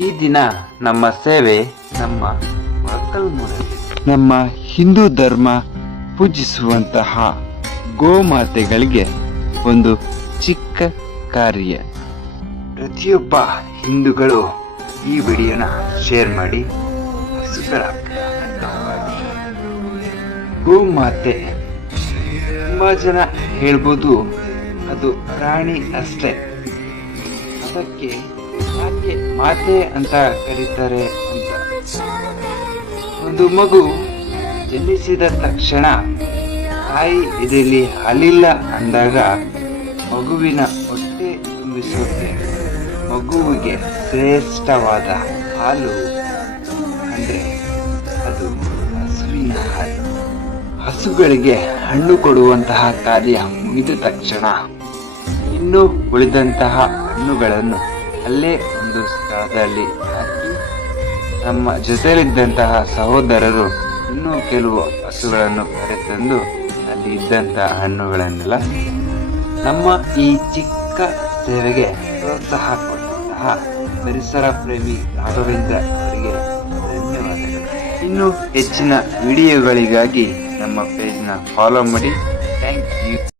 ಈ ದಿನ ನಮ್ಮ ಸೇವೆ ನಮ್ಮ ಮೊಳಕಲ್ಮೂರಲ್ಲಿ ನಮ್ಮ ಹಿಂದೂ ಧರ್ಮ ಪೂಜಿಸುವಂತಹ ಗೋಮಾತೆಗಳಿಗೆ ಒಂದು ಚಿಕ್ಕ ಕಾರ್ಯ ಪ್ರತಿಯೊಬ್ಬ ಹಿಂದೂಗಳು ಈ ವಿಡಿಯೋನ ಶೇರ್ ಮಾಡಿ. ಗೋಮಾತೆ ತುಂಬಾ ಜನ ಹೇಳ್ಬೋದು ಅದು ಪ್ರಾಣಿ ಅಷ್ಟೇ ಅದಕ್ಕೆ ಯಾಕೆ ಮಾತೆ ಅಂತ ಕರೀತಾರೆ ಅಂತ. ಒಂದು ಮಗು ಜನಿಸಿದ ತಕ್ಷಣ ತಾಯಿ ಇದರಲ್ಲಿ ಹಾಲಿಲ್ಲ ಅಂದಾಗ ಮಗುವಿನ ಹೊಟ್ಟೆ ತುಂಬಿಸುತ್ತೆ. ಮಗುವಿಗೆ ಶ್ರೇಷ್ಠವಾದ ಹಾಲು ಅಂದರೆ ಅದು ಹಸುವಿನ ಹಾಲು. ಹಸುಗಳಿಗೆ ಹಣ್ಣು ಕೊಡುವಂತಹ ಕಾರ್ಯ ಮುಗಿದ ತಕ್ಷಣ ಇನ್ನೂ ಉಳಿದಂತಹ ಹಣ್ಣುಗಳನ್ನು ಅಲ್ಲೇ ಒಂದು ಸ್ಥಳದಲ್ಲಿ ಹಾಕಿ ನಮ್ಮ ಜೊತೆಯಲ್ಲಿದ್ದಂತಹ ಸಹೋದರರು ಇನ್ನೂ ಕೆಲವು ಹಸುಗಳನ್ನು ಕರೆತಂದು ಅಲ್ಲಿ ಇದ್ದಂತಹ ಹಣ್ಣುಗಳನ್ನೆಲ್ಲ ನಮ್ಮ ಈ ಚಿಕ್ಕ ಸೇವೆಗೆ ಪ್ರೋತ್ಸಾಹ ಕೊಟ್ಟಂತಹ ಪರಿಸರ ಪ್ರೇಮಿ ರಾಘವೇಂದ್ರ ಅವರಿಗೆ ಧನ್ಯವಾದಗಳು. ಇನ್ನೂ ಹೆಚ್ಚಿನ ವಿಡಿಯೋಗಳಿಗಾಗಿ ನಮ್ಮ ಪೇಜ್ನ ಫಾಲೋ ಮಾಡಿ. Thank you